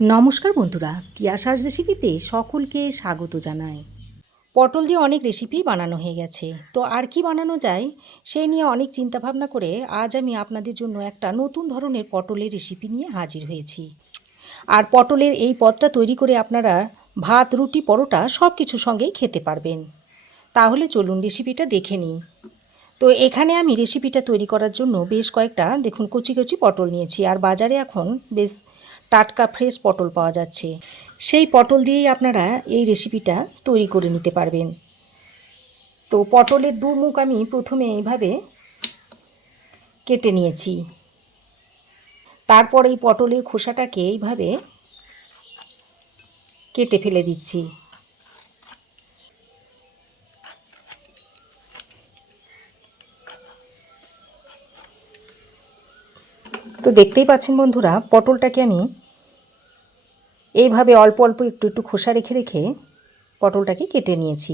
নমস্কার বন্ধুরা, তিয়াসাস রেসিপিতে সকলকে স্বাগত জানাই। পটল দিয়ে অনেক রেসিপি বানানো হয়ে গেছে, তো আর কি বানানো যায় সেই নিয়ে অনেক চিন্তাভাবনা করে আজ আমি আপনাদের জন্য একটা নতুন ধরনের পটলের রেসিপি নিয়ে হাজির হয়েছি। আর পটলের এই পদটা তৈরি করে আপনারা ভাত, রুটি, পরোটা সব কিছুর সঙ্গেই খেতে পারবেন। তাহলে চলুন রেসিপিটা দেখে নিই। তো এখানে আমি রেসিপিটা তৈরি করার জন্য বেশ কয়েকটা দেখুন কচি কচি পটল নিয়েছি। আর বাজারে এখন বেশ টাটকা ফ্রেশ পটল পাওয়া যাচ্ছে, সেই পটল দিয়েই আপনারা এই রেসিপিটা তৈরি করে নিতে পারবেন। তো পটলের দু মুখ আমি প্রথমে এইভাবে কেটে নিয়েছি। তারপর এই পটলের খোসাটাকে এইভাবে কেটে ফেলে দিচ্ছি। তো দেখতেই পাচ্ছেন বন্ধুরা, পটলটাকে আমি এইভাবে অল্প অল্প একটু একটু খোসা রেখে রেখে পটলটাকে কেটে নিয়েছি।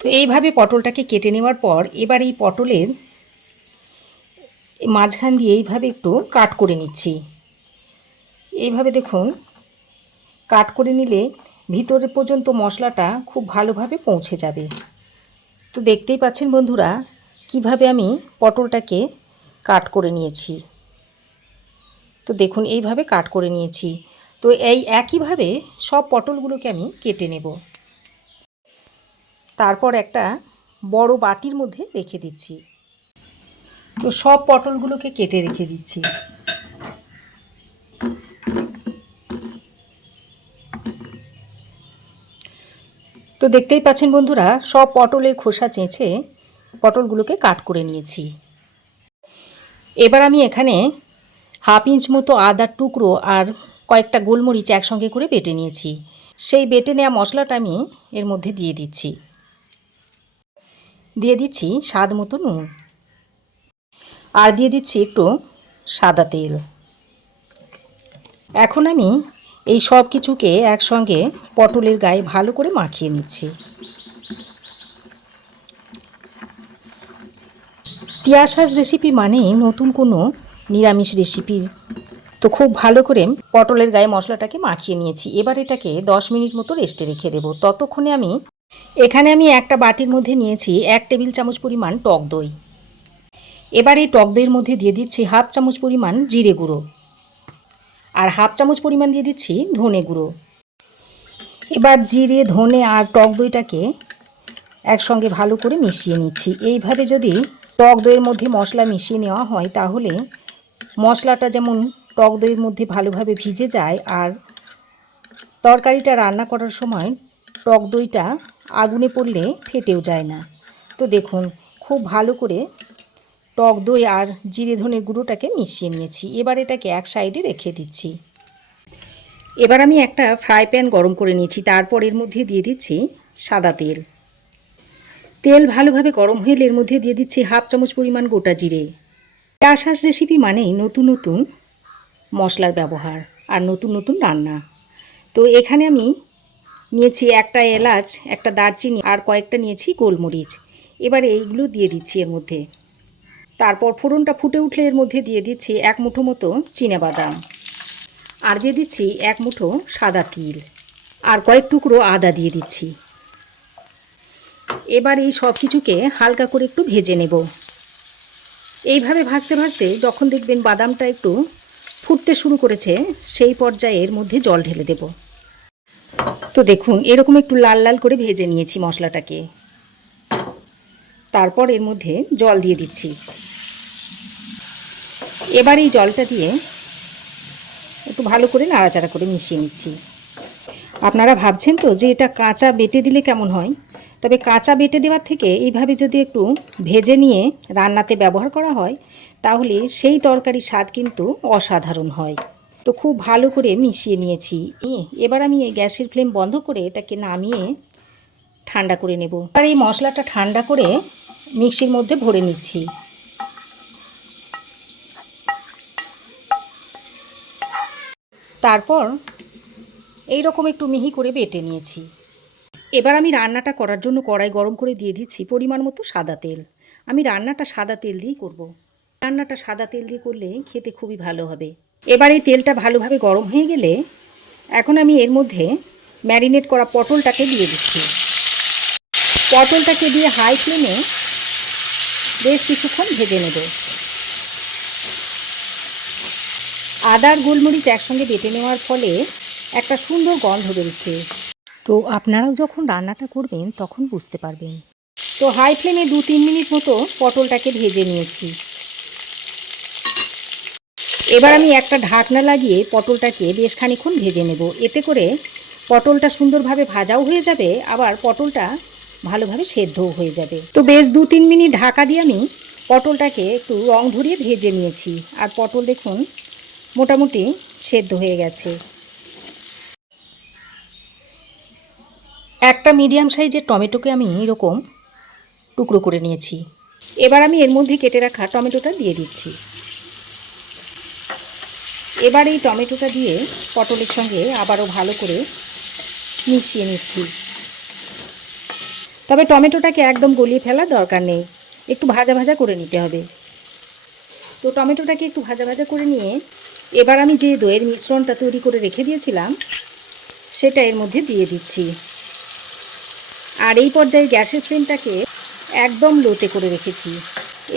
তো এইভাবে পটলটাকে কেটে নেওয়ার পর এবার এই পটলের মাঝখান দিয়ে এইভাবে একটু কাট করে নিচ্ছি। এইভাবে দেখুন কাট করে নিলে ভিতরে পর্যন্ত মশলাটা খুব ভালোভাবে পৌঁছে যাবে। তো দেখতেই পাচ্ছেন বন্ধুরা কিভাবে আমি পটলটাকে কাট করে নিয়েছি। তো দেখুন এইভাবে কাট করে নিয়েছি। তো এই একইভাবে সব পটলগুলোকে আমি কেটে নেব। তারপর একটা বড় বাটির মধ্যে রেখে দিচ্ছি। তো সব পটলগুলোকে কেটে রেখে দিচ্ছি। তো দেখতেই পাচ্ছেন বন্ধুরা, সব পটলের খোসা চেঁচে পটলগুলোকে কাট করে নিয়েছি। এবার আমি এখানে হাফ ইঞ্চ মতো আদার টুকরো আর কয়েকটা গোলমরিচ একসঙ্গে করে বেটে নিয়েছি। সেই বেটে নেওয়া মশলাটা আমি এর মধ্যে দিয়ে দিচ্ছি। দিয়ে দিচ্ছি স্বাদ মতো নুন, আর দিয়ে দিচ্ছি একটু সাদা তেল। এখন আমি এই সব কিছুকে একসঙ্গে পটলের গায়ে ভালো করে মাখিয়ে নিচ্ছি। তিয়াসাস রেসিপি মানেই নতুন কোনো নিরামিষ রেসিপি। তো খুব ভালো করে পটলের গায়ে মশলাটাকে মাখিয়ে নিয়েছি। এবার এটাকে 10 মিনিট মতো রেস্টে রেখে দেবো। ততক্ষণে এখানে আমি একটা বাটির মধ্যে নিয়েছি 1 টেবিল চামচ পরিমাণ টক দই। এবার এই টক দইয়ের মধ্যে দিয়ে দিচ্ছি হাফ চামচ পরিমাণ জিরে গুঁড়ো, আর হাফ চামচ পরিমাণ দিয়ে দিচ্ছি ধনে গুঁড়ো। এবার জিরে, ধনে আর টক দইটাকে একসঙ্গে ভালো করে মিশিয়ে নিচ্ছি। এইভাবে যদি টক দইয়ের মধ্যে মশলা মিশিয়ে নেওয়া হয় তাহলে মশলাটা যেমন টক দইয়ের মধ্যে ভালোভাবে ভিজে যায়, আর তরকারিটা রান্না করার সময় টক দইটা আগুনে পড়লে ফেটেও যায় না। তো দেখুন খুব ভালো করে টক দই আর জিরে ধনের গুঁড়োটাকে মিশিয়ে নিয়েছি। এবার এটাকে এক সাইডে রেখে দিচ্ছি। এবার আমি একটা ফ্রাই প্যান গরম করে নিয়েছি। তারপর এর মধ্যে দিয়ে দিচ্ছি সাদা তেল। তেল ভালোভাবে গরম হলে এর মধ্যে দিয়ে দিচ্ছি হাফ চামচ পরিমাণ গোটা জিরে। তিয়াসাস রেসিপি মানেই নতুন নতুন মশলার ব্যবহার আর নতুন নতুন রান্না। তো এখানে আমি নিয়েছি একটা এলাচ, একটা দারচিনি আর কয়েকটা নিয়েছি গোলমরিচ। এবারে এইগুলো দিয়ে দিচ্ছি এর মধ্যে। তারপর ফোড়নটা ফুটে উঠলে এর মধ্যে দিয়ে দিচ্ছি 1 মুঠো মতো চিনাবাদাম, আর দিয়ে দিচ্ছি 1 মুঠো সাদা তিল, আর কয়েক টুকরো আদা দিয়ে দিচ্ছি। এবার এই সব কিছুকে হালকা করে একটু ভেজে নেব। এইভাবে ভাজতে ভাজতে যখন দেখবেন বাদামটা একটু ফুটতে শুরু করেছে সেই পর্যায়ে এর মধ্যে জল ঢেলে দেব। তো দেখুন এরকম একটু লাল লাল করে ভেজে নিয়েছি মশলাটাকে। তারপর এর মধ্যে জল দিয়ে দিচ্ছি। এবার এই জলটা দিয়ে একটু ভালো করে নাড়াচাড়া করে মিশিয়ে নিচ্ছি। আপনারা ভাবছেন তো যে এটা কাঁচা বেটে দিলে কেমন হয়? তবে কাঁচা বেটে দেওয়ার থেকে এইভাবে যদি একটু ভেজে নিয়ে রান্নাতে ব্যবহার করা হয় তাহলে সেই তরকারির স্বাদ কিন্তু অসাধারণ হয়। তো খুব ভালো করে মিশিয়ে নিয়েছি। এবার আমি এই গ্যাসের ফ্লেম বন্ধ করে এটাকে নামিয়ে ঠান্ডা করে নেব। আর এই মশলাটা ঠান্ডা করে মিক্সির মধ্যে ভরে নিচ্ছি। তারপর এই রকম একটু মিহি করে বেটে নিয়েছি। এবার আমি রান্নাটা করার জন্য কড়াই গরম করে দিয়ে দিচ্ছি পরিমাণ মতো সাদা তেল। আমি রান্নাটা সাদা তেল দিয়েই করব। রান্নাটা সাদা তেল দিয়ে করলে খেতে খুবই ভালো হবে। এবার এই তেলটা ভালোভাবে গরম হয়ে গেলে এখন আমি এর মধ্যে ম্যারিনেট করা পটলটাকে দিয়ে দিচ্ছি। পটলটাকে দিয়ে হাই ফ্লেমে বেশ কিছুক্ষণ ভেজে নেব। আদা আর গোলমরিচ একসঙ্গে বেটে নেওয়ার ফলে একটা সুন্দর গন্ধ বেরোচ্ছে। তো আপনারাও যখন রান্নাটা করবেন তখন বুঝতে পারবেন। তো হাই ফ্লেমে 2-3 মিনিট মতো পটলটাকে ভেজে নিয়েছি। এবার আমি একটা ঢাকনা লাগিয়ে পটলটাকে বেশ খানিকক্ষণ ভেজে নেব। এতে করে পটলটা সুন্দরভাবে ভাজাও হয়ে যাবে, আবার পটলটা ভালোভাবে সেদ্ধও হয়ে যাবে। তো বেশ 2-3 মিনিট ঢাকা দিয়ে আমি পটলটাকে একটু রং ধরিয়ে ভেজে নিয়েছি। আর পটল দেখুন মোটামুটি সেদ্ধ হয়ে গেছে। একটা মিডিয়াম সাইজের টমেটোকে আমি এরকম টুকরো করে নিয়েছি। এবার আমি এর মধ্যে কেটে রাখা টমেটোটা দিয়ে দিচ্ছি। এবার এই টমেটোটা দিয়ে পটলের সঙ্গে আবারও ভালো করে মিশিয়ে নিচ্ছি। তবে টমেটোটাকে একদম গলিয়ে ফেলার দরকার নেই, একটু ভাজা ভাজা করে নিতে হবে। তো টমেটোটাকে একটু ভাজা ভাজা করে নিয়ে এবার আমি যে দইয়ের মিশ্রণটা তৈরি করে রেখে দিয়েছিলাম সেটা এর মধ্যে দিয়ে দিচ্ছি। আর এই পর্যায়ে গ্যাসের ফ্লেমটাকে একদম লোতে করে রেখেছি।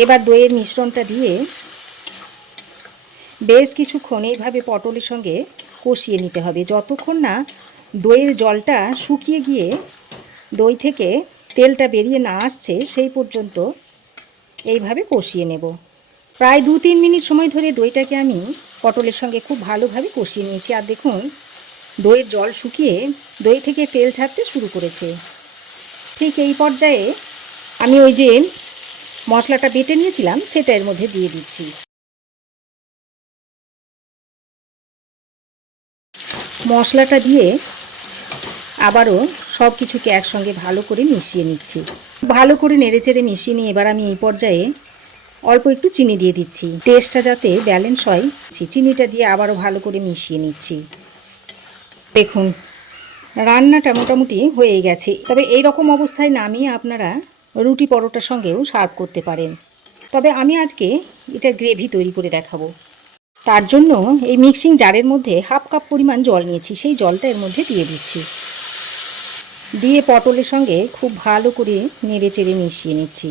এবার দইয়ের মিশ্রণটা দিয়ে বেশ কিছুক্ষণ এইভাবে পটলের সঙ্গে কষিয়ে নিতে হবে, যতক্ষণ না দইয়ের জলটা শুকিয়ে গিয়ে দই থেকে তেলটা বেরিয়ে না আসছে সেই পর্যন্ত এইভাবে কষিয়ে নেব। প্রায় 2-3 মিনিট সময় ধরে দইটাকে আমি পটলের সঙ্গে খুব ভালোভাবে কষিয়ে নিয়েছি। আর দেখুন দইয়ের জল শুকিয়ে দই থেকে তেল ছাড়তে শুরু করেছে। ঠিক এই পর্যায়ে আমি ওই যে মশলাটা বেটে নিয়েছিলাম সেটা এর মধ্যে দিয়ে দিচ্ছি। মশলাটা দিয়ে আবারও সব কিছুকে একসঙ্গে ভালো করে মিশিয়ে নিচ্ছি। ভালো করে নেড়েচেড়ে মিশিয়ে নিয়ে এবার আমি এই পর্যায়ে অল্প একটু চিনি দিয়ে দিচ্ছি, টেস্টটা যাতে ব্যালেন্স হয়। চিনিটা দিয়ে আবারও ভালো করে মিশিয়ে নিচ্ছি। দেখুন রান্নাটা মোটামুটি হয়ে গেছে। তবে এই রকম অবস্থায় নামিয়ে আপনারা রুটি পরোটার সঙ্গেও সার্ভ করতে পারেন। তবে আমি আজকে এটা গ্রেভি তৈরি করে দেখাবো। তার জন্য এই মিক্সিং জারের মধ্যে 1/2 কাপ পরিমাণ জল নিয়েছি, সেই জলটা এর মধ্যে দিয়ে দিচ্ছি। দিয়ে পটলের সঙ্গে খুব ভালো করে নেড়েচেড়ে মিশিয়ে নিচ্ছি।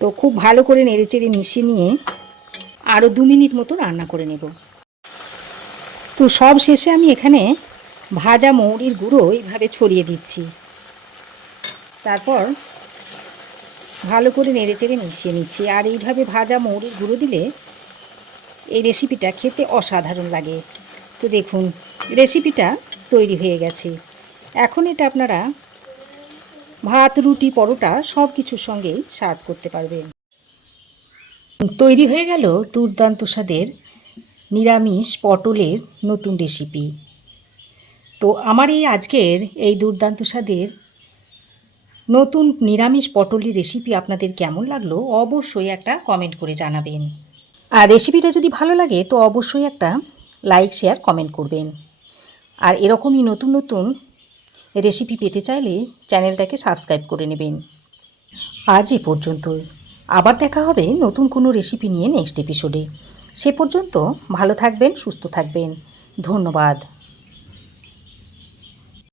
তো খুব ভালো করে নেড়েচেড়ে মিশিয়ে নিয়ে আরও 2 মিনিট মতো রান্না করে নেব। তো সব শেষে আমি এখানে ভাজা মৌরির গুঁড়ো এইভাবে ছড়িয়ে দিচ্ছি। তারপর ভালো করে নেড়েচেড়ে মিশিয়ে নিচ্ছি। আর এইভাবে ভাজা মৌরির গুঁড়ো দিলে এই রেসিপিটা খেতে অসাধারণ লাগে। তো দেখুন রেসিপিটা তৈরি হয়ে গেছে। এখন এটা আপনারা ভাত, রুটি, পরোটা সব কিছুর সঙ্গেই সার্ভ করতে পারবেন। তৈরি হয়ে গেল দুর্দান্ত স্বাদের নিরামিষ পটলের নতুন রেসিপি। তো আমার এই আজকের এই দুর্দান্ত স্বাদের নতুন নিরামিষ পটলের রেসিপি আপনাদের কেমন লাগলো অবশ্যই একটা কমেন্ট করে জানাবেন। আর রেসিপিটা যদি ভালো লাগে তো অবশ্যই একটা লাইক, শেয়ার, কমেন্ট করবেন। আর এরকমই নতুন নতুন রেসিপি পেতে চাইলে চ্যানেলটাকে সাবস্ক্রাইব করে নেবেন। আজ এ পর্যন্তই। আবার দেখা হবে নতুন কোনো রেসিপি নিয়ে নেক্সট এপিসোডে। সে পর্যন্ত ভালো থাকবেন, সুস্থ থাকবেন। ধন্যবাদ।